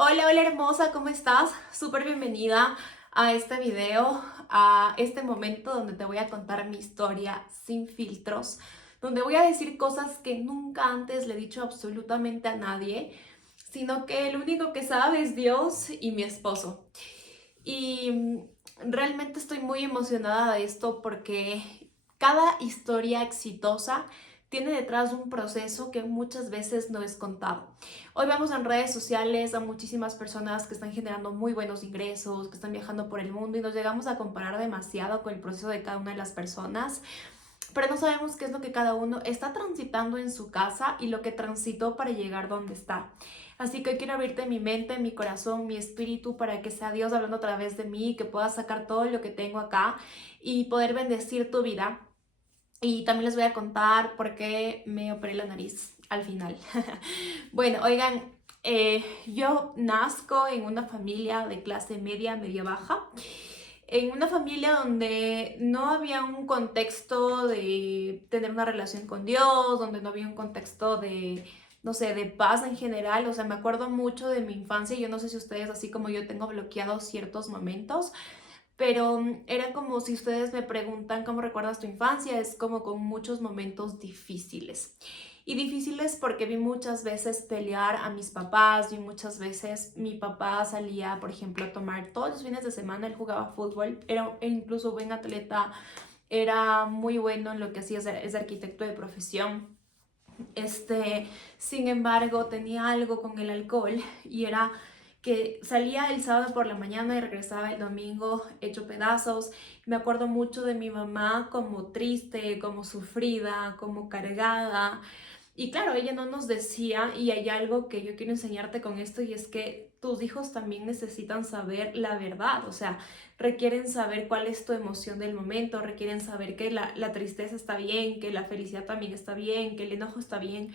Hola, hola hermosa, ¿cómo estás? Súper bienvenida a este video, a este momento donde te voy a contar mi historia sin filtros, donde voy a decir cosas que nunca antes le he dicho absolutamente a nadie, sino que el único que sabe es Dios y mi esposo. Y realmente estoy muy emocionada de esto porque cada historia exitosa tiene detrás un proceso que muchas veces no es contado. Hoy vemos en redes sociales a muchísimas personas que están generando muy buenos ingresos, que están viajando por el mundo y nos llegamos a comparar demasiado con el proceso de cada una de las personas, pero no sabemos qué es lo que cada uno está transitando en su casa y lo que transitó para llegar donde está. Así que hoy quiero abrirte mi mente, mi corazón, mi espíritu para que sea Dios hablando a través de mí, que pueda sacar todo lo que tengo acá y poder bendecir tu vida. Y también les voy a contar por qué me operé la nariz al final. Bueno, oigan, yo nazco en una familia de clase media, media baja, en una familia donde no había un contexto de tener una relación con Dios, donde no había un contexto de, no sé, de paz en general. O sea, me acuerdo mucho de mi infancia. Yo no sé si ustedes, así como yo, tengo bloqueados ciertos momentos, pero era como si ustedes me preguntan cómo recuerdas tu infancia, es como con muchos momentos difíciles. Y difíciles porque vi muchas veces pelear a mis papás, y muchas veces mi papá salía, por ejemplo, a tomar todos los fines de semana, él jugaba fútbol, era incluso buen atleta, era muy bueno en lo que hacía, es arquitecto de profesión. Sin embargo, tenía algo con el alcohol y era que salía el sábado por la mañana y regresaba el domingo hecho pedazos. Me acuerdo mucho de mi mamá como triste, como sufrida, como cargada. Y claro, ella no nos decía, y hay algo que yo quiero enseñarte con esto, y es que tus hijos también necesitan saber la verdad, o sea, requieren saber cuál es tu emoción del momento, requieren saber que la tristeza está bien, que la felicidad también está bien, que el enojo está bien,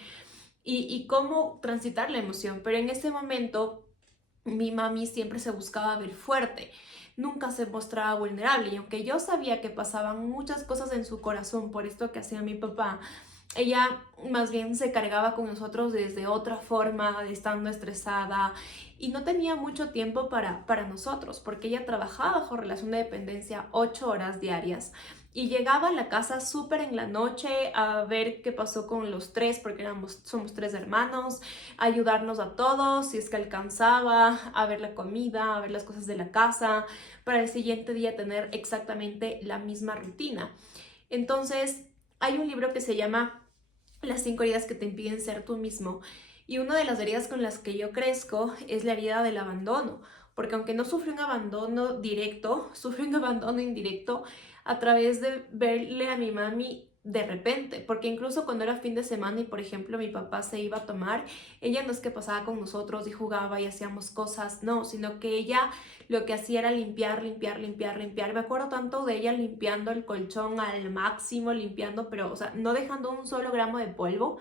y cómo transitar la emoción. Pero en ese momento, mi mami siempre se buscaba ver fuerte, nunca se mostraba vulnerable, y aunque yo sabía que pasaban muchas cosas en su corazón por esto que hacía mi papá, ella más bien se cargaba con nosotros desde otra forma, estando estresada, y no tenía mucho tiempo para nosotros, porque ella trabajaba bajo relación de dependencia 8 horas diarias y llegaba a la casa súper en la noche a ver qué pasó con los tres, porque somos tres hermanos, a ayudarnos a todos, si es que alcanzaba, a ver la comida, a ver las cosas de la casa, para el siguiente día tener exactamente la misma rutina. Entonces, hay un libro que se llama Las 5 heridas que te impiden ser tú mismo. Y una de las heridas con las que yo crezco es la herida del abandono. Porque aunque no sufrí un abandono directo, sufrí un abandono indirecto a través de verle a mi mami de repente. Porque incluso cuando era fin de semana y, por ejemplo, mi papá se iba a tomar, ella no es que pasaba con nosotros y jugaba y hacíamos cosas, no, sino que ella lo que hacía era limpiar, limpiar, limpiar, limpiar. Me acuerdo tanto de ella limpiando el colchón al máximo, limpiando, pero, o sea, no dejando un solo gramo de polvo.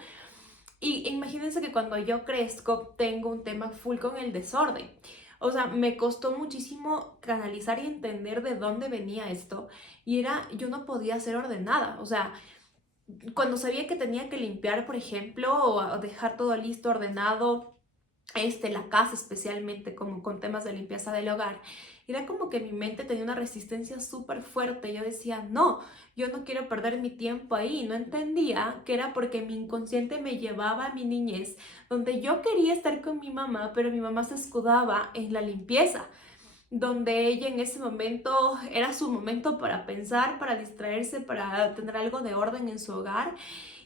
Y imagínense que cuando yo crezco tengo un tema full con el desorden. O sea, me costó muchísimo canalizar y entender de dónde venía esto. Y era, yo no podía ser ordenada. O sea, cuando sabía que tenía que limpiar, por ejemplo, o dejar todo listo, ordenado, la casa especialmente, como con temas de limpieza del hogar, era como que mi mente tenía una resistencia súper fuerte. Yo decía, no, yo no quiero perder mi tiempo ahí. No entendía que era porque mi inconsciente me llevaba a mi niñez, donde yo quería estar con mi mamá, pero mi mamá se escudaba en la limpieza, donde ella en ese momento era su momento para pensar, para distraerse, para tener algo de orden en su hogar.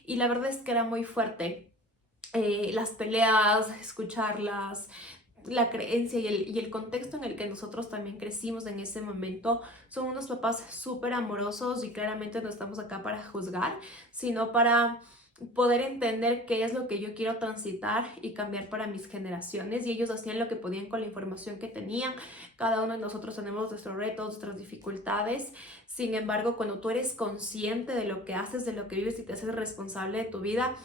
Y la verdad es que era muy fuerte. Las peleas, escucharlas, la creencia y el contexto en el que nosotros también crecimos en ese momento. Son unos papás súper amorosos y claramente no estamos acá para juzgar, sino para poder entender qué es lo que yo quiero transitar y cambiar para mis generaciones, y ellos hacían lo que podían con la información que tenían. Cada uno de nosotros tenemos nuestros retos, nuestras dificultades. Sin embargo, cuando tú eres consciente de lo que haces, de lo que vives y te haces responsable de tu vida,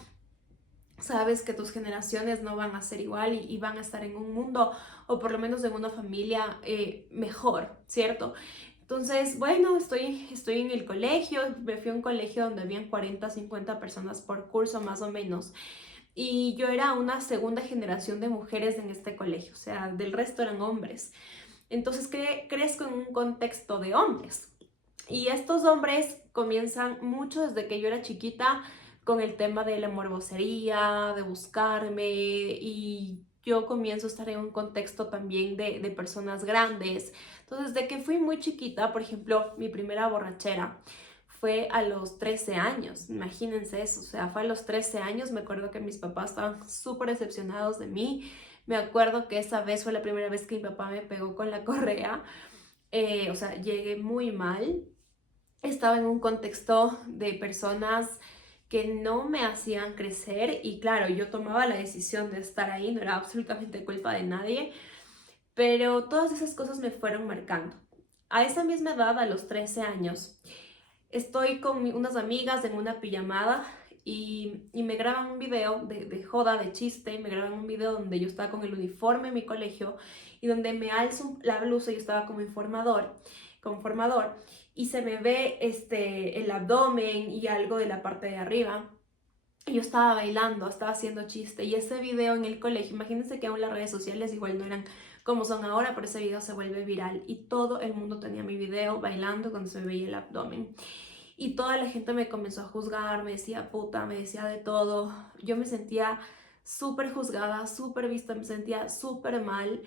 sabes que tus generaciones no van a ser igual y van a estar en un mundo, o por lo menos en una familia mejor, ¿cierto? Entonces, bueno, estoy en el colegio, me fui a un colegio donde habían 40, 50 personas por curso más o menos. y yo era una segunda generación de mujeres en este colegio, o sea, del resto eran hombres. Entonces crezco en un contexto de hombres. Y estos hombres comienzan mucho desde que yo era chiquita con el tema de la morbosería, de buscarme, y yo comienzo a estar en un contexto también de personas grandes. Entonces, desde que fui muy chiquita, por ejemplo, mi primera borrachera fue a los 13 años, imagínense eso, o sea, fue a los 13 años, me acuerdo que mis papás estaban súper decepcionados de mí, me acuerdo que esa vez fue la primera vez que mi papá me pegó con la correa, o sea, llegué muy mal, estaba en un contexto de personas que no me hacían crecer y claro, yo tomaba la decisión de estar ahí, no era absolutamente culpa de nadie, pero todas esas cosas me fueron marcando. A esa misma edad, a los 13 años, estoy con unas amigas en una pijamada y me graban un video de joda, de chiste, me graban un video donde yo estaba con el uniforme en mi colegio y donde me alzo la blusa, yo estaba como con formador, y se me ve el abdomen y algo de la parte de arriba. Y yo estaba bailando, estaba haciendo chiste y ese video en el colegio, imagínense que aún las redes sociales igual no eran como son ahora, pero ese video se vuelve viral y todo el mundo tenía mi video bailando cuando se me veía el abdomen. Y toda la gente me comenzó a juzgar, me decía puta, me decía de todo. Yo me sentía súper juzgada, súper vista, me sentía súper mal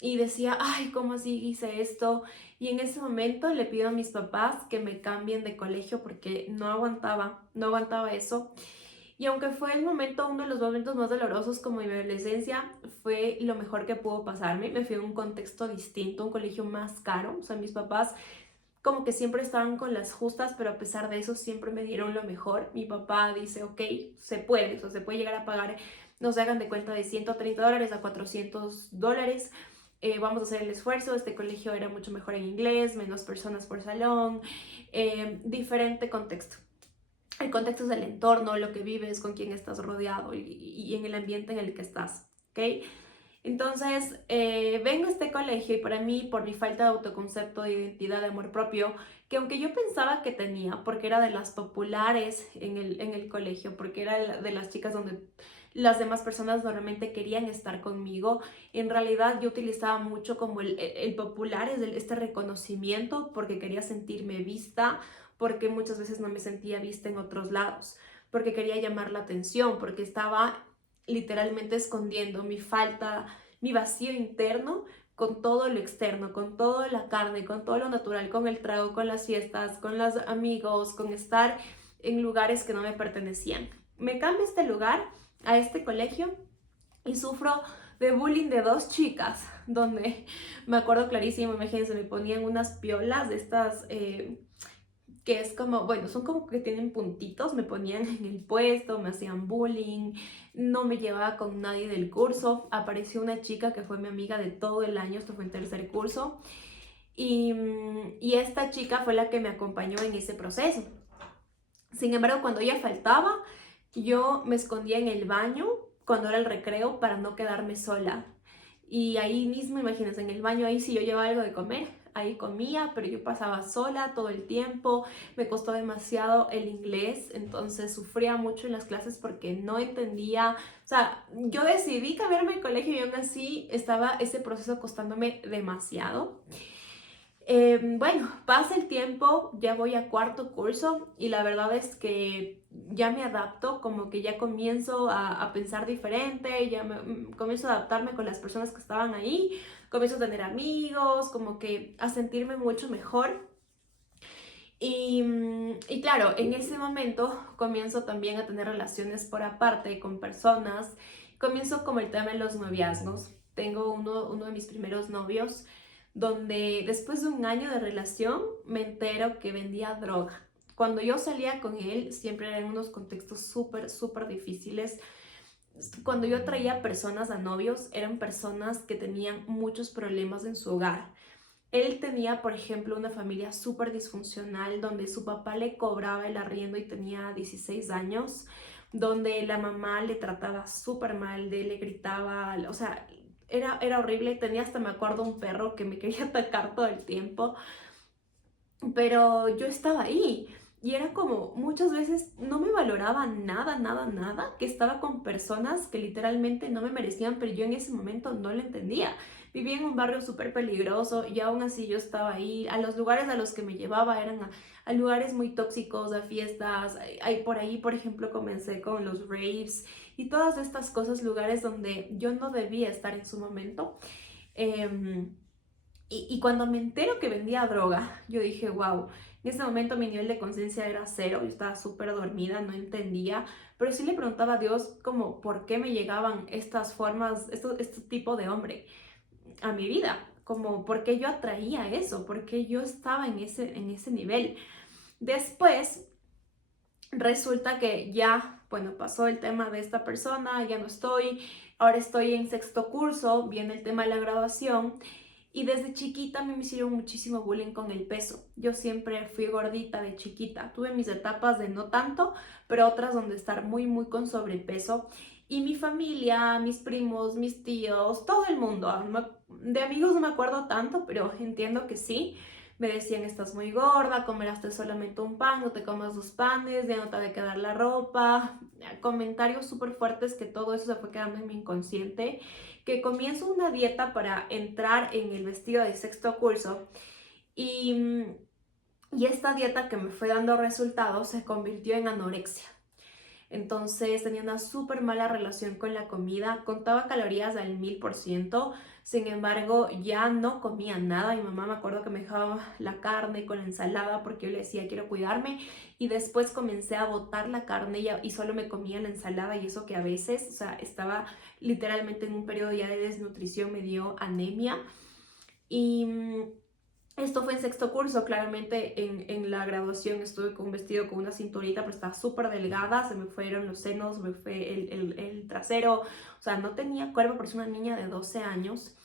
y decía, ay, ¿cómo así hice esto? Y en ese momento le pido a mis papás que me cambien de colegio porque no aguantaba eso. Y aunque fue el momento, uno de los momentos más dolorosos como mi adolescencia, fue lo mejor que pudo pasarme. Me fui a un contexto distinto, un colegio más caro. O sea, mis papás como que siempre estaban con las justas, pero a pesar de eso siempre me dieron lo mejor. Mi papá dice, ok, se puede, o sea, se puede llegar a pagar, no se hagan de cuenta, de $130 a $400. Vamos a hacer el esfuerzo. Este colegio era mucho mejor en inglés, menos personas por salón, diferente contexto. El contexto es el entorno, lo que vives, con quién estás rodeado y en el ambiente en el que estás, ¿ok? Entonces, vengo a este colegio y para mí, por mi falta de autoconcepto, de identidad, de amor propio, que aunque yo pensaba que tenía, porque era de las populares en el colegio, porque era de las chicas donde las demás personas normalmente querían estar conmigo, en realidad yo utilizaba mucho como el popular, es este reconocimiento, porque quería sentirme vista, porque muchas veces no me sentía vista en otros lados, porque quería llamar la atención, porque estaba literalmente escondiendo mi falta, mi vacío interno con todo lo externo, con toda la carne, con todo lo natural, con el trago, con las fiestas, con los amigos, con estar en lugares que no me pertenecían. Me cambio a este lugar, a este colegio, y sufro de bullying de dos chicas, donde me acuerdo clarísimo, imagínense, me ponían unas piolas de estas que es como, bueno, son como que tienen puntitos, me ponían en el puesto, me hacían bullying, no me llevaba con nadie del curso. Apareció una chica que fue mi amiga de todo el año, esto fue en tercer curso, y esta chica fue la que me acompañó en ese proceso. Sin embargo, cuando ella faltaba, yo me escondía en el baño cuando era el recreo para no quedarme sola. Y ahí mismo, imagínense, en el baño, ahí sí yo llevaba algo de comer, ahí comía, pero yo pasaba sola todo el tiempo, me costó demasiado el inglés, entonces sufría mucho en las clases porque no entendía, o sea, yo decidí cambiarme de colegio y aún así estaba ese proceso costándome demasiado. Bueno, pasa el tiempo, ya voy a cuarto curso y la verdad es que ya me adapto, como que ya comienzo a pensar diferente, comienzo a adaptarme con las personas que estaban ahí, comienzo a tener amigos, como que a sentirme mucho mejor. Y claro, en ese momento comienzo también a tener relaciones por aparte con personas, comienzo como el tema de los noviazgos. Tengo uno de mis primeros novios donde después de un año de relación me entero que vendía droga. Cuando yo salía con él siempre eran unos contextos súper difíciles. Cuando yo traía personas a novios eran personas que tenían muchos problemas en su hogar. Él tenía, por ejemplo, una familia súper disfuncional donde su papá le cobraba el arriendo y tenía 16 años, donde la mamá le trataba súper mal, le gritaba, o sea, era horrible. Tenía hasta, me acuerdo, un perro que me quería atacar todo el tiempo, pero yo estaba ahí. y era como muchas veces no me valoraba nada, nada, nada, que estaba con personas que literalmente no me merecían, pero yo en ese momento no lo entendía. Vivía en un barrio súper peligroso y aún así yo estaba ahí. A los lugares a los que me llevaba eran a lugares muy tóxicos, a fiestas. Por ahí, por ejemplo, comencé con los raves y todas estas cosas, lugares donde yo no debía estar en su momento. Em, y cuando me entero que vendía droga, yo dije, wow, en ese momento mi nivel de conciencia era cero, yo estaba súper dormida, no entendía, pero sí le preguntaba a Dios como por qué me llegaban estas formas, este tipo de hombre a mi vida, como por qué yo atraía eso, por qué yo estaba en ese nivel. Después resulta que ya, bueno, pasó el tema de esta persona, ya no estoy, ahora estoy en sexto curso, viene el tema de la graduación. Y desde chiquita a mí me hicieron muchísimo bullying con el peso. Yo siempre fui gordita de chiquita. Tuve mis etapas de no tanto, pero otras donde estar muy, muy con sobrepeso. Y mi familia, mis primos, mis tíos, todo el mundo, de amigos no me acuerdo tanto, pero entiendo que sí. Me decían, estás muy gorda, comerás solamente un pan, no te comas dos panes, ya no te va a quedar la ropa. Comentarios súper fuertes que todo eso se fue quedando en mi inconsciente, que comienzo una dieta para entrar en el vestido de sexto curso y, y esta dieta que me fue dando resultados se convirtió en anorexia. Entonces tenía una súper mala relación con la comida, contaba calorías al 1000%, sin embargo ya no comía nada. Mi mamá me acuerdo que me dejaba la carne con la ensalada porque yo le decía quiero cuidarme, y después comencé a botar la carne y solo me comía la ensalada, y eso que a veces, o sea, estaba literalmente en un periodo ya de desnutrición, me dio anemia. Y esto fue en sexto curso. Claramente en la graduación estuve con un vestido con una cinturita, pero estaba súper delgada, se me fueron los senos, me fue el trasero, o sea, no tenía cuerpo, porque soy una niña de 12 años.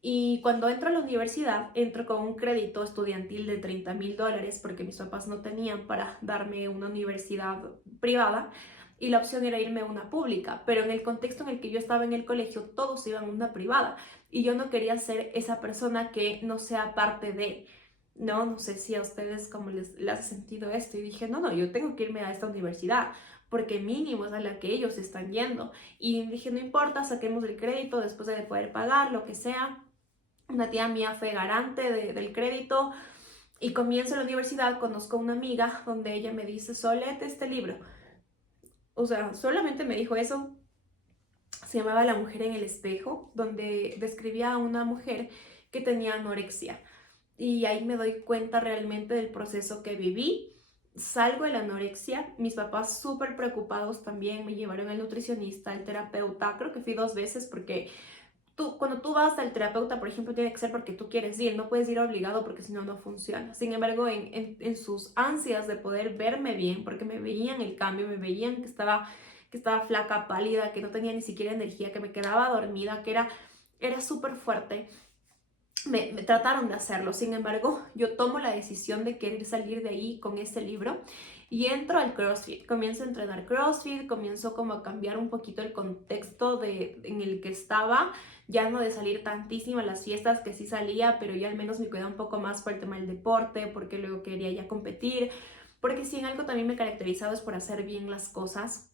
Y cuando entro a la universidad, entro con un crédito estudiantil de $30,000 porque mis papás no tenían para darme una universidad privada y la opción era irme a una pública, pero en el contexto en el que yo estaba en el colegio, todos iban a una privada y yo no quería ser esa persona que no sea parte de, no, no sé si a ustedes como les hace sentido esto, y dije, no, no, yo tengo que irme a esta universidad porque mínimo es a la que ellos están yendo, y dije, no importa, saquemos el crédito después de poder pagar, lo que sea. Una tía mía fue garante del crédito y comienzo la universidad, conozco a una amiga donde ella me dice, léete este libro. O sea, solamente me dijo eso. Se llamaba La mujer en el espejo, donde describía a una mujer que tenía anorexia. Y ahí me doy cuenta realmente del proceso que viví. Salgo de la anorexia, mis papás súper preocupados también, me llevaron al nutricionista, al terapeuta, creo que fui 2 veces porque cuando tú vas al terapeuta, por ejemplo, tiene que ser porque tú quieres ir, no puedes ir obligado porque si no, no funciona. Sin embargo, en sus ansias de poder verme bien, porque me veían el cambio, me veían que estaba flaca, pálida, que no tenía ni siquiera energía, que me quedaba dormida, que era súper fuerte, me trataron de hacerlo. Sin embargo, yo tomo la decisión de querer salir de ahí con este libro y entro al CrossFit. Comienzo a entrenar CrossFit, comienzo como a cambiar un poquito el contexto en el que estaba, ya no de salir tantísimo a las fiestas, que sí salía, pero ya al menos me cuidaba un poco más por el tema del deporte, porque luego quería ya competir, porque si en algo también me caracterizaba es por hacer bien las cosas.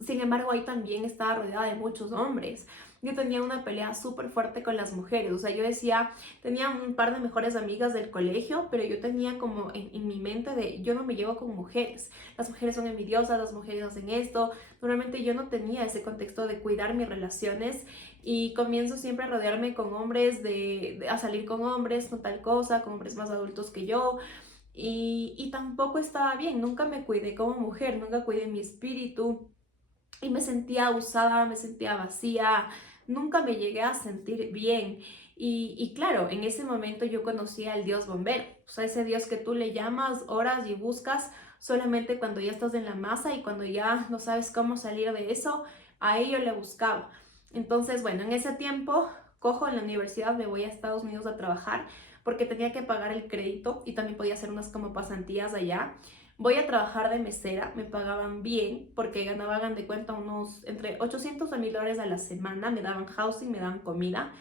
Sin embargo, ahí también estaba rodeada de muchos hombres. Yo tenía una pelea súper fuerte con las mujeres. O sea, yo decía, tenía un par de mejores amigas del colegio, pero yo tenía como en mi mente de, yo no me llevo con mujeres. Las mujeres son envidiosas, las mujeres hacen esto. Normalmente yo no tenía ese contexto de cuidar mis relaciones y comienzo siempre a rodearme con hombres, a salir con hombres, no tal cosa, con hombres más adultos que yo. Y tampoco estaba bien, nunca me cuidé como mujer, nunca cuidé mi espíritu y me sentía usada, me sentía vacía, nunca me llegué a sentir bien. Y claro, en ese momento yo conocí al Dios bombero, o sea, ese Dios que tú le llamas, oras y buscas solamente cuando ya estás en la masa y cuando ya no sabes cómo salir de eso, a ello le buscaba. Entonces, bueno, en ese tiempo cojo en la universidad, me voy a Estados Unidos a trabajar porque tenía que pagar el crédito y también podía hacer unas como pasantías allá. Voy a trabajar de mesera, me pagaban bien porque ganaba, hagan de cuenta, unos entre 800 a $1,000 a la semana, me daban housing, me daban comida.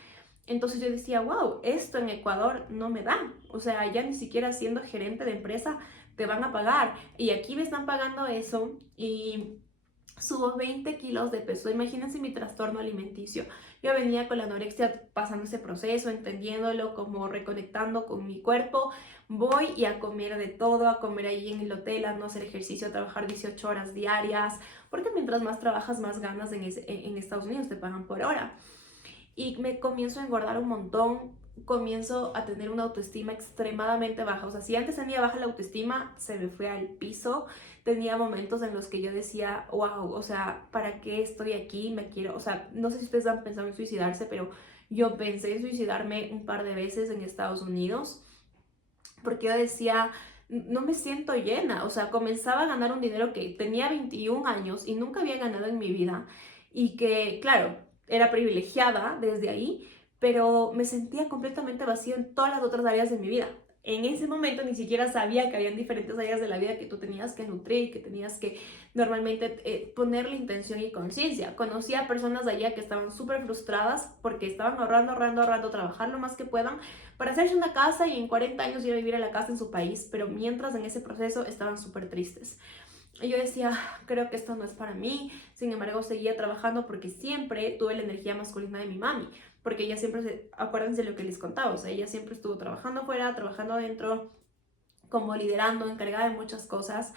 Entonces yo decía, wow, esto en Ecuador no me da. O sea, ya ni siquiera siendo gerente de empresa te van a pagar. Y aquí me están pagando eso y subo 20 kilos de peso. Imagínense mi trastorno alimenticio. Yo venía con la anorexia pasando ese proceso, entendiéndolo, como reconectando con mi cuerpo. Voy y a comer de todo, a comer ahí en el hotel, a no hacer ejercicio, a trabajar 18 horas diarias, porque mientras más trabajas, más ganas en Estados Unidos, te pagan por hora. Y me comienzo a engordar un montón, comienzo a tener una autoestima extremadamente baja. O sea, si antes tenía baja la autoestima, se me fue al piso. Tenía momentos en los que yo decía, wow, o sea, ¿para qué estoy aquí? Me quiero, o sea, no sé si ustedes han pensado en suicidarse, pero yo pensé en suicidarme un par de veces en Estados Unidos, porque yo decía, no me siento llena. O sea, comenzaba a ganar un dinero que tenía 21 años y nunca había ganado en mi vida, y que, claro, era privilegiada desde ahí, pero me sentía completamente vacía en todas las otras áreas de mi vida. En ese momento ni siquiera sabía que habían diferentes áreas de la vida que tú tenías que nutrir, que tenías que normalmente ponerle intención y conciencia. Conocí a personas de allá que estaban súper frustradas porque estaban ahorrando, trabajar lo más que puedan para hacerse una casa y en 40 años ir a vivir a la casa en su país, pero mientras en ese proceso estaban súper tristes. Y yo decía, creo que esto no es para mí. Sin embargo, seguía trabajando porque siempre tuve la energía masculina de mi mami, porque ella siempre, acuérdense de lo que les contaba, o sea, ella siempre estuvo trabajando afuera, trabajando adentro, como liderando, encargada de muchas cosas.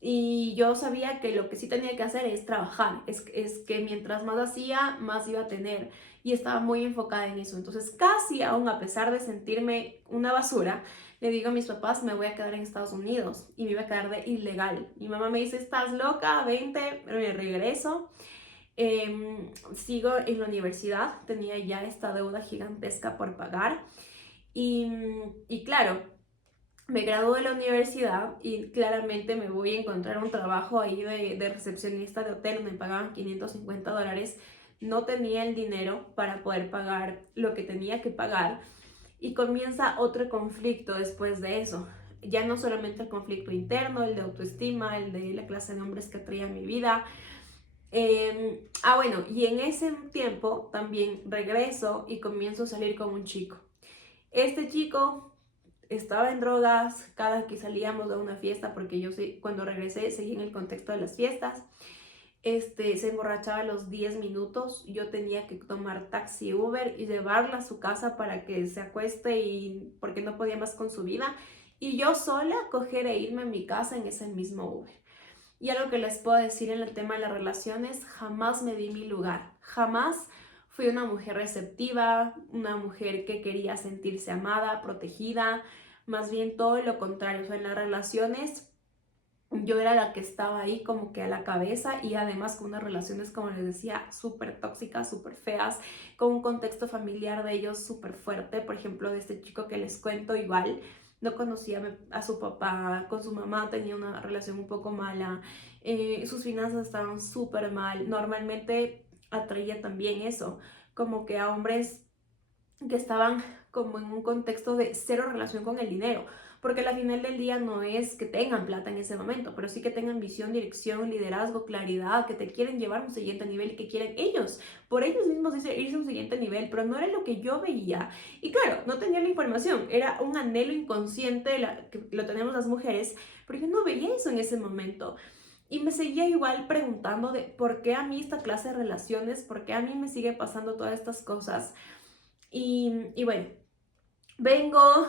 Y yo sabía que lo que sí tenía que hacer es trabajar, es que mientras más hacía, más iba a tener. Y estaba muy enfocada en eso. Entonces, casi aún a pesar de sentirme una basura, le digo a mis papás, me voy a quedar en Estados Unidos y me iba a quedar de ilegal. Mi mamá me dice, estás loca, vente, me regreso. Sigo en la universidad, tenía ya esta deuda gigantesca por pagar. Y claro, me gradué de la universidad y claramente me voy a encontrar un trabajo ahí de recepcionista de hotel donde me pagaban $550. No tenía el dinero para poder pagar lo que tenía que pagar, y comienza otro conflicto después de eso. Ya no solamente el conflicto interno, el de autoestima, el de la clase de hombres que atraía a mi vida. Bueno, y en ese tiempo también regreso y comienzo a salir con un chico. Este chico estaba en drogas cada que salíamos de una fiesta, porque yo cuando regresé seguí en el contexto de las fiestas. Se emborrachaba a los 10 minutos, yo tenía que tomar taxi, Uber y llevarla a su casa para que se acueste, y porque no podía más con su vida, y yo sola coger e irme a mi casa en ese mismo Uber. Y algo que les puedo decir en el tema de las relaciones, jamás me di mi lugar, jamás fui una mujer receptiva, una mujer que quería sentirse amada, protegida, más bien todo lo contrario. O sea, en las relaciones yo era la que estaba ahí como que a la cabeza, y además con unas relaciones, como les decía, súper tóxicas, súper feas, con un contexto familiar de ellos súper fuerte. Por ejemplo, de este chico que les cuento, igual no conocía a su papá, con su mamá tenía una relación un poco mala, sus finanzas estaban súper mal. Normalmente atraía también eso, como que a hombres que estaban como en un contexto de cero relación con el dinero, porque al final del día no es que tengan plata en ese momento, pero sí que tengan visión, dirección, liderazgo, claridad, que te quieren llevar a un siguiente nivel y que quieren ellos, por ellos mismos, dice, irse a un siguiente nivel, pero no era lo que yo veía. Y claro, no tenía la información, era un anhelo inconsciente que lo tenemos las mujeres, pero yo no veía eso en ese momento. Y me seguía igual preguntando de por qué a mí esta clase de relaciones, por qué a mí me sigue pasando todas estas cosas. Y bueno, vengo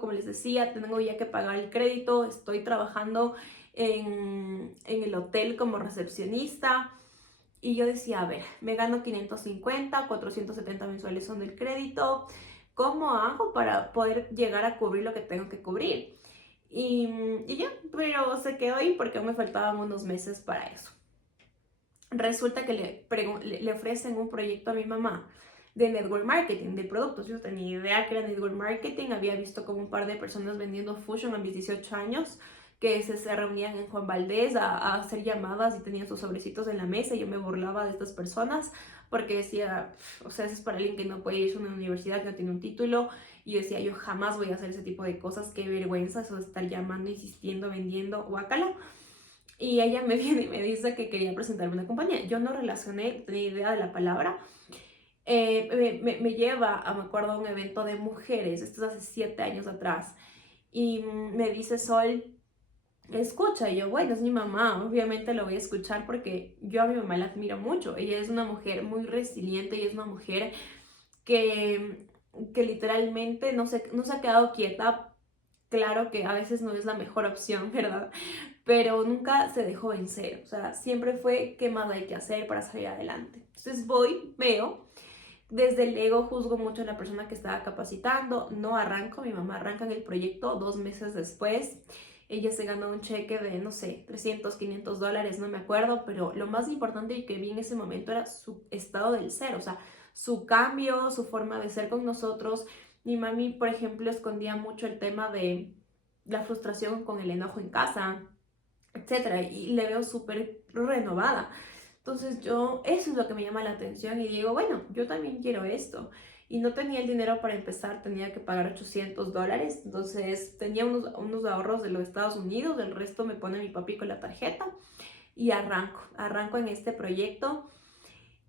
como les decía, tengo ya que pagar el crédito, estoy trabajando en el hotel como recepcionista, y yo decía, a ver, me gano 550, 470 mensuales son del crédito, ¿cómo hago para poder llegar a cubrir lo que tengo que cubrir? Y ya, pero se quedó ahí porque aún me faltaban unos meses para eso. Resulta que le ofrecen un proyecto a mi mamá de network marketing, de productos. Yo no tenía idea que era network marketing, había visto como un par de personas vendiendo Fusion a mis 18 años, que se reunían en Juan Valdez a hacer llamadas y tenían sus sobrecitos en la mesa, y yo me burlaba de estas personas porque decía, o sea, eso es para alguien que no puede ir a una universidad, que no tiene un título. Y yo decía, yo jamás voy a hacer ese tipo de cosas, qué vergüenza eso de estar llamando, insistiendo, vendiendo, guácala. Y ella me viene y me dice que quería presentarme una compañía. Yo no relacioné, tenía idea de la palabra. Me lleva, me acuerdo, a un evento de mujeres, esto es hace 7 años atrás. y me dice Sol, escucha, y yo, bueno, es mi mamá, obviamente lo voy a escuchar porque yo a mi mamá la admiro mucho. Ella es una mujer muy resiliente y es una mujer que, que literalmente no se ha quedado quieta. Claro que a veces no es la mejor opción, ¿verdad? Pero nunca se dejó vencer, o sea, siempre fue qué más hay que hacer para salir adelante. Entonces voy, veo, desde el ego juzgo mucho a la persona que estaba capacitando, no arranco, mi mamá arranca en el proyecto 2 meses después. Ella se ganó un cheque de, no sé, 300, 500 dólares, no me acuerdo, pero lo más importante que vi en ese momento era su estado del ser, o sea, su cambio, su forma de ser con nosotros. Mi mami, por ejemplo, escondía mucho el tema de la frustración con el enojo en casa, etcétera, y le veo súper renovada. Entonces eso es lo que me llama la atención y digo, bueno, yo también quiero esto. Y no tenía el dinero para empezar, tenía que pagar 800 dólares, entonces tenía unos ahorros de los Estados Unidos, el resto me pone mi papi con la tarjeta y arranco en este proyecto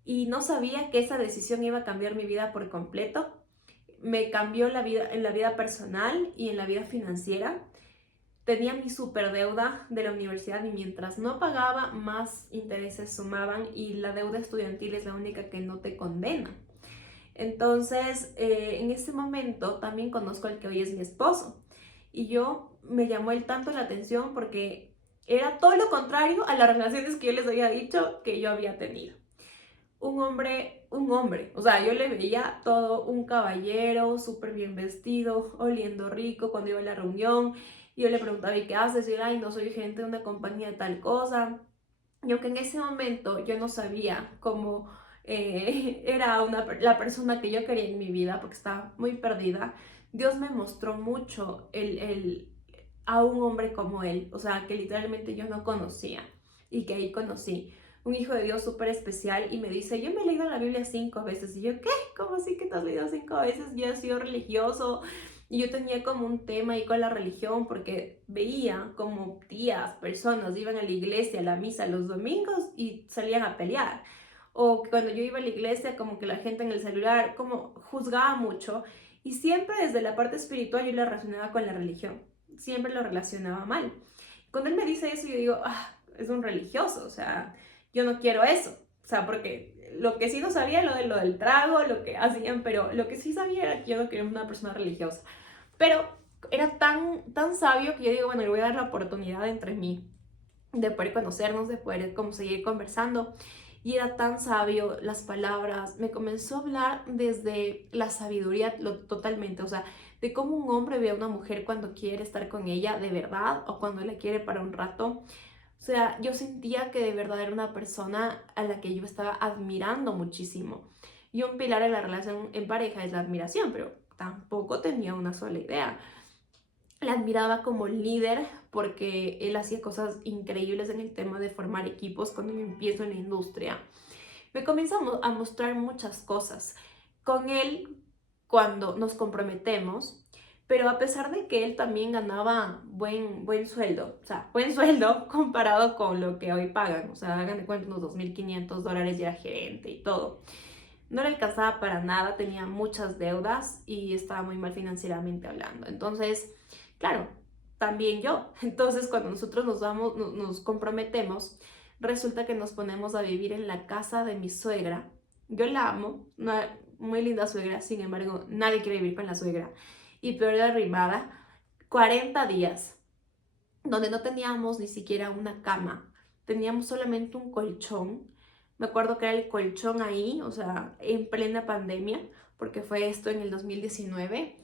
y no sabía que esa decisión iba a cambiar mi vida por completo. Me cambió la vida en la vida personal y en la vida financiera. Tenía mi superdeuda de la universidad y mientras no pagaba, más intereses sumaban y la deuda estudiantil es la única que no te condena. Entonces, en ese momento también conozco al que hoy es mi esposo y yo me llamó él tanto la atención porque era todo lo contrario a las relaciones que yo les había dicho que yo había tenido. Un hombre, o sea, yo le veía todo un caballero, súper bien vestido, oliendo rico cuando iba a la reunión. Yo le preguntaba, ¿y qué haces? Y él, ay, no soy gerente de una compañía de tal cosa. Y aunque en ese momento yo no sabía cómo era la persona que yo quería en mi vida, porque estaba muy perdida, Dios me mostró mucho a un hombre como él, o sea, que literalmente yo no conocía y que ahí conocí un hijo de Dios súper especial y me dice, yo me he leído la Biblia 5 veces. Y yo, ¿qué? ¿Cómo así que te has leído 5 veces? Yo he sido religioso y yo tenía como un tema ahí con la religión porque veía como tías, personas iban a la iglesia, a la misa los domingos y salían a pelear. O cuando yo iba a la iglesia como que la gente en el celular como juzgaba mucho y siempre desde la parte espiritual yo lo relacionaba con la religión. Siempre lo relacionaba mal. Cuando él me dice eso yo digo, ah, es un religioso, o sea, yo no quiero eso, o sea, porque lo que sí no sabía lo del trago, lo que hacían, pero lo que sí sabía era que yo no quería una persona religiosa. Pero era tan sabio que yo digo, bueno, le voy a dar la oportunidad entre mí de poder conocernos, de poder como seguir conversando. Y era tan sabio las palabras, me comenzó a hablar desde la sabiduría totalmente, o sea, de cómo un hombre ve a una mujer cuando quiere estar con ella de verdad o cuando la quiere para un rato. O sea, yo sentía que de verdad era una persona a la que yo estaba admirando muchísimo. Y un pilar de la relación en pareja es la admiración, pero tampoco tenía una sola idea. La admiraba como líder porque él hacía cosas increíbles en el tema de formar equipos cuando yo empiezo en la industria. Me comenzamos a mostrar muchas cosas. Con él, cuando nos comprometemos, pero a pesar de que él también ganaba buen sueldo, o sea, buen sueldo comparado con lo que hoy pagan, o sea, hagan de cuenta unos 2.500 dólares y era gerente y todo. No le alcanzaba para nada, tenía muchas deudas y estaba muy mal financieramente hablando. Entonces, claro, también yo. Entonces, cuando nosotros nos comprometemos, resulta que nos ponemos a vivir en la casa de mi suegra. Yo la amo, una muy linda suegra, sin embargo, nadie quiere vivir con la suegra. Y peor de arrimada, 40 días, donde no teníamos ni siquiera una cama, teníamos solamente un colchón. Me acuerdo que era el colchón ahí, o sea, en plena pandemia, porque fue esto en el 2019.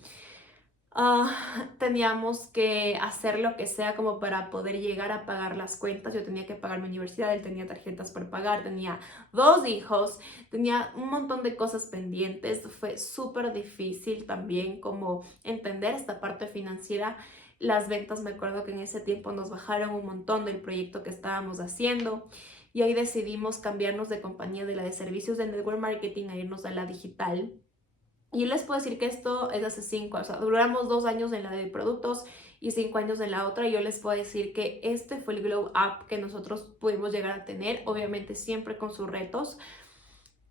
Teníamos que hacer lo que sea como para poder llegar a pagar las cuentas. Yo tenía que pagar mi universidad, él tenía tarjetas por pagar, tenía 2 hijos, tenía un montón de cosas pendientes. Fue súper difícil también como entender esta parte financiera. Las ventas, me acuerdo que en ese tiempo nos bajaron un montón del proyecto que estábamos haciendo y ahí decidimos cambiarnos de compañía de la de servicios de network marketing a irnos a la digital. Y yo les puedo decir que esto es hace 5, o sea, duramos 2 años en la de productos y 5 años en la otra. Y yo les puedo decir que este fue el glow up que nosotros pudimos llegar a tener, obviamente siempre con sus retos.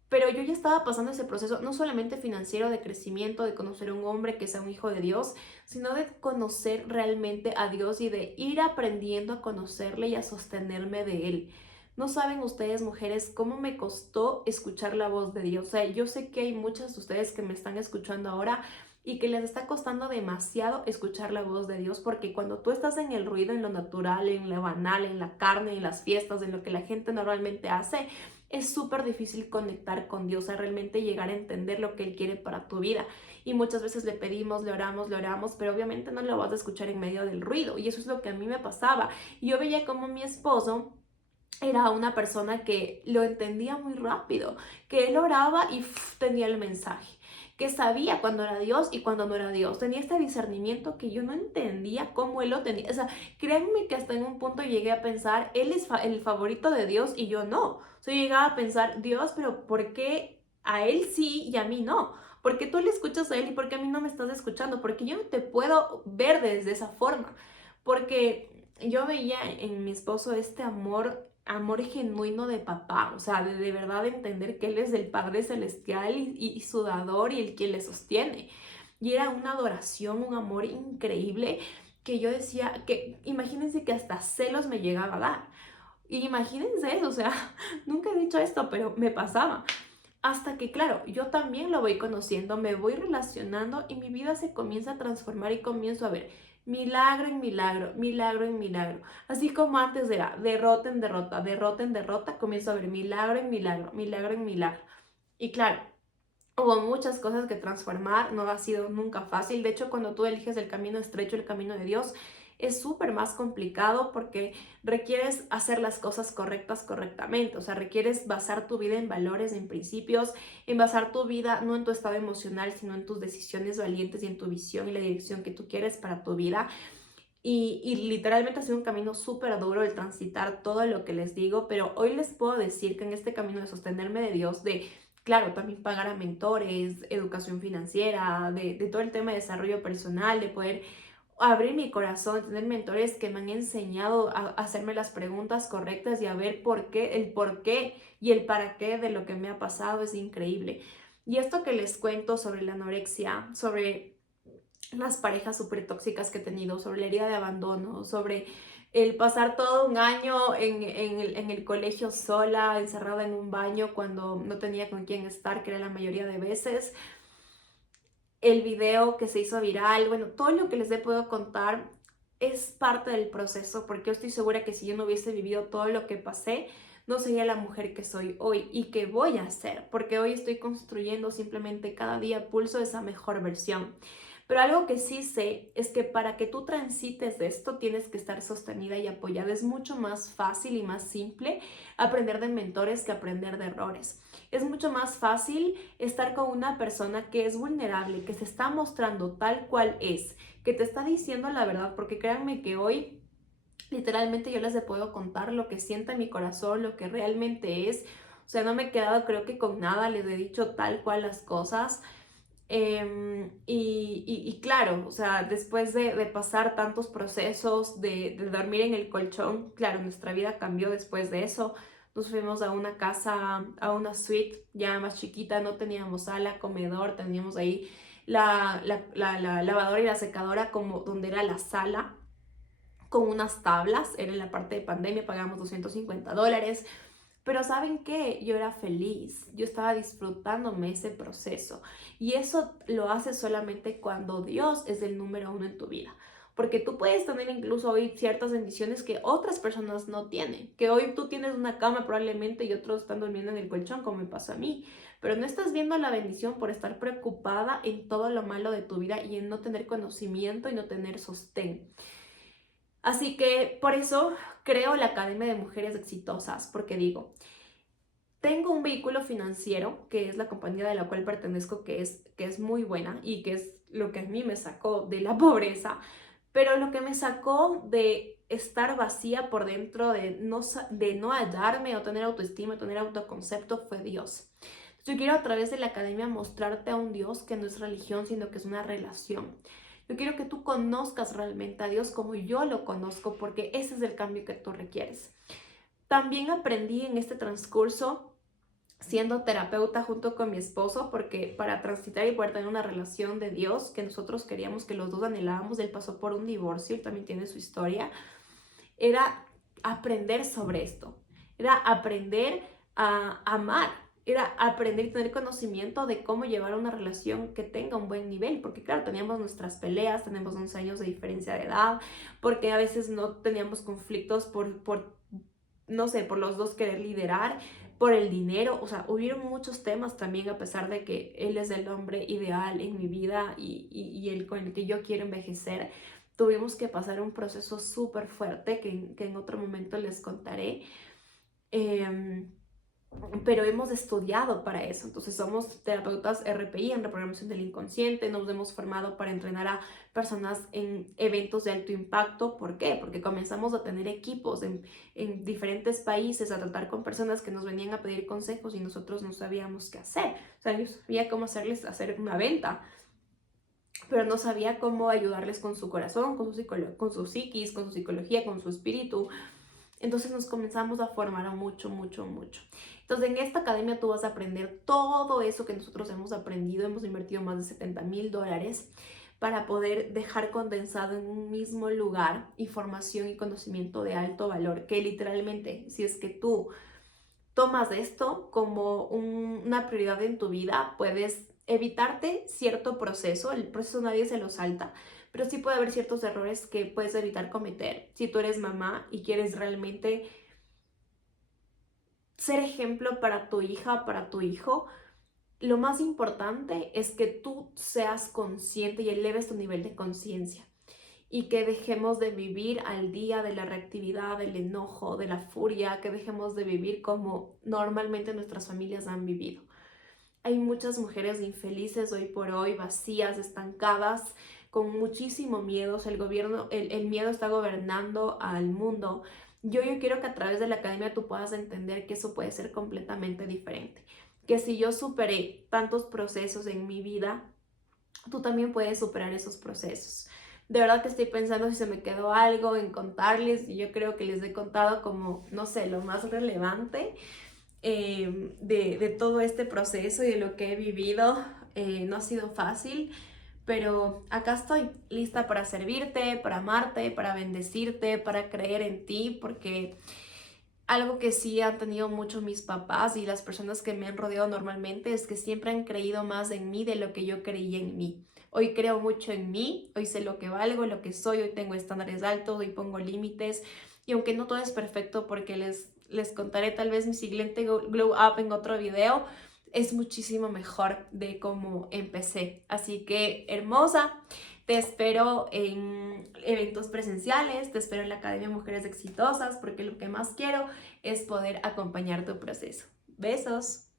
Pero yo ya estaba pasando ese proceso, no solamente financiero, de crecimiento, de conocer a un hombre que sea un hijo de Dios, sino de conocer realmente a Dios y de ir aprendiendo a conocerle y a sostenerme de Él. No saben ustedes, mujeres, cómo me costó escuchar la voz de Dios. O sea, yo sé que hay muchas de ustedes que me están escuchando ahora y que les está costando demasiado escuchar la voz de Dios, porque cuando tú estás en el ruido, en lo natural, en lo banal, en la carne, en las fiestas, en lo que la gente normalmente hace, es súper difícil conectar con Dios, a realmente llegar a entender lo que Él quiere para tu vida. Y muchas veces le pedimos, le oramos, pero obviamente no lo vas a escuchar en medio del ruido. Y eso es lo que a mí me pasaba. Y yo veía como mi esposo era una persona que lo entendía muy rápido, que él oraba y tenía el mensaje, que sabía cuándo era Dios y cuándo no era Dios. Tenía este discernimiento que yo no entendía cómo él lo tenía. O sea, créanme que hasta en un punto llegué a pensar, él es el favorito de Dios y yo no. O sea, yo llegaba a pensar, Dios, pero ¿por qué a él sí y a mí no? ¿Por qué tú le escuchas a él y por qué a mí no me estás escuchando? Porque yo no te puedo ver desde esa forma. Porque yo veía en mi esposo este amor genuino de papá, o sea, de verdad entender que Él es el Padre Celestial y su dador y el quien le sostiene. Y era una adoración, un amor increíble que yo decía, que imagínense que hasta celos me llegaba a dar. Y imagínense eso, o sea, nunca he dicho esto, pero me pasaba. Hasta que, claro, yo también lo voy conociendo, me voy relacionando y mi vida se comienza a transformar y comienzo a ver milagro en milagro, milagro en milagro. Así como antes era derrota en derrota, derrota en derrota, comienzo a ver milagro en milagro, milagro en milagro. Y claro, hubo muchas cosas que transformar, no ha sido nunca fácil. De hecho, cuando tú eliges el camino estrecho, el camino de Dios, es súper más complicado porque requieres hacer las cosas correctas correctamente. O sea, requieres basar tu vida en valores, en principios, en basar tu vida no en tu estado emocional, sino en tus decisiones valientes y en tu visión y la dirección que tú quieres para tu vida. Y literalmente ha sido un camino súper duro el transitar todo lo que les digo, pero hoy les puedo decir que en este camino de sostenerme de Dios, de, claro, también pagar a mentores, educación financiera, de todo el tema de desarrollo personal, de poder abrir mi corazón, tener mentores que me han enseñado a hacerme las preguntas correctas y a ver por qué y el para qué de lo que me ha pasado es increíble. Y esto que les cuento sobre la anorexia, sobre las parejas súper tóxicas que he tenido, sobre la herida de abandono, sobre el pasar todo un año en el colegio sola, encerrada en un baño cuando no tenía con quién estar, que era la mayoría de veces, el video que se hizo viral, bueno, todo lo que les he podido contar es parte del proceso, porque yo estoy segura que si yo no hubiese vivido todo lo que pasé, no sería la mujer que soy hoy y que voy a ser, porque hoy estoy construyendo simplemente cada día pulso esa mejor versión. Pero algo que sí sé es que para que tú transites de esto tienes que estar sostenida y apoyada. Es mucho más fácil y más simple aprender de mentores que aprender de errores. Es mucho más fácil estar con una persona que es vulnerable, que se está mostrando tal cual es, que te está diciendo la verdad, porque créanme que hoy literalmente yo les puedo contar lo que sienta mi corazón, lo que realmente es. O sea, no me he quedado creo que con nada, les he dicho tal cual las cosas. Y claro, o sea, después de pasar tantos procesos, de dormir en el colchón, claro, nuestra vida cambió después de eso. Nos fuimos a una casa, a una suite ya más chiquita, no teníamos sala, comedor, teníamos ahí la lavadora y la secadora como donde era la sala, con unas tablas, era en la parte de pandemia, pagamos $250. Pero ¿saben qué? Yo era feliz, yo estaba disfrutándome ese proceso y eso lo haces solamente cuando Dios es el número uno en tu vida. Porque tú puedes tener incluso hoy ciertas bendiciones que otras personas no tienen. Que hoy tú tienes una cama probablemente y otros están durmiendo en el colchón, como me pasó a mí. Pero no estás viendo la bendición por estar preocupada en todo lo malo de tu vida y en no tener conocimiento y no tener sostén. Así que por eso creo la Academia de Mujeres Exitosas, porque digo, tengo un vehículo financiero, que es la compañía de la cual pertenezco, que es muy buena y que es lo que a mí me sacó de la pobreza, pero lo que me sacó de estar vacía por dentro, de no hallarme o tener autoestima, tener autoconcepto, fue Dios. Yo quiero a través de la academia mostrarte a un Dios que no es religión, sino que es una relación. Yo quiero que tú conozcas realmente a Dios como yo lo conozco, porque ese es el cambio que tú requieres. También aprendí en este transcurso siendo terapeuta junto con mi esposo, porque para transitar y poder tener una relación de Dios que nosotros queríamos, que los dos anhelábamos, él pasó por un divorcio y también tiene su historia, era aprender sobre esto, era aprender a amar, era aprender y tener conocimiento de cómo llevar una relación que tenga un buen nivel, porque claro, teníamos nuestras peleas, tenemos 11 años de diferencia de edad, porque a veces no teníamos conflictos por no sé, por los dos querer liderar, por el dinero, o sea, hubieron muchos temas también a pesar de que él es el hombre ideal en mi vida y el con el que yo quiero envejecer. Tuvimos que pasar un proceso súper fuerte que en otro momento les contaré. Eh, pero hemos estudiado para eso. Entonces somos terapeutas RPI en reprogramación del inconsciente, nos hemos formado para entrenar a personas en eventos de alto impacto. ¿Por qué? Porque comenzamos a tener equipos en diferentes países, a tratar con personas que nos venían a pedir consejos y nosotros no sabíamos qué hacer. O sea, yo sabía cómo hacer una venta, pero no sabía cómo ayudarles con su corazón, con su psiquis, con su psicología, con su espíritu. Entonces nos comenzamos a formar mucho, mucho, mucho. Entonces en esta academia tú vas a aprender todo eso que nosotros hemos aprendido. Hemos invertido más de $70,000 para poder dejar condensado en un mismo lugar información y conocimiento de alto valor, que literalmente, si es que tú tomas esto como una prioridad en tu vida, puedes evitarte cierto proceso. El proceso nadie se lo salta, pero sí puede haber ciertos errores que puedes evitar cometer si tú eres mamá y quieres realmente ser ejemplo para tu hija, para tu hijo. Lo más importante es que tú seas consciente y eleves tu nivel de conciencia y que dejemos de vivir al día de la reactividad, del enojo, de la furia, que dejemos de vivir como normalmente nuestras familias han vivido. Hay muchas mujeres infelices hoy por hoy, vacías, estancadas, con muchísimo miedo. O sea, el miedo está gobernando al mundo. Yo quiero que a través de la academia tú puedas entender que eso puede ser completamente diferente. Que si yo superé tantos procesos en mi vida, tú también puedes superar esos procesos. De verdad que estoy pensando si se me quedó algo en contarles y yo creo que les he contado como, no sé, lo más relevante de todo este proceso y de lo que he vivido. No ha sido fácil, pero acá estoy lista para servirte, para amarte, para bendecirte, para creer en ti, porque algo que sí han tenido mucho mis papás y las personas que me han rodeado normalmente es que siempre han creído más en mí de lo que yo creía en mí. Hoy creo mucho en mí, hoy sé lo que valgo, lo que soy, hoy tengo estándares altos, hoy pongo límites y aunque no todo es perfecto porque les contaré tal vez mi siguiente glow up en otro video, es muchísimo mejor de cómo empecé. Así que hermosa, te espero en eventos presenciales, te espero en la Academia Mujeres Exitosas porque lo que más quiero es poder acompañar tu proceso. Besos.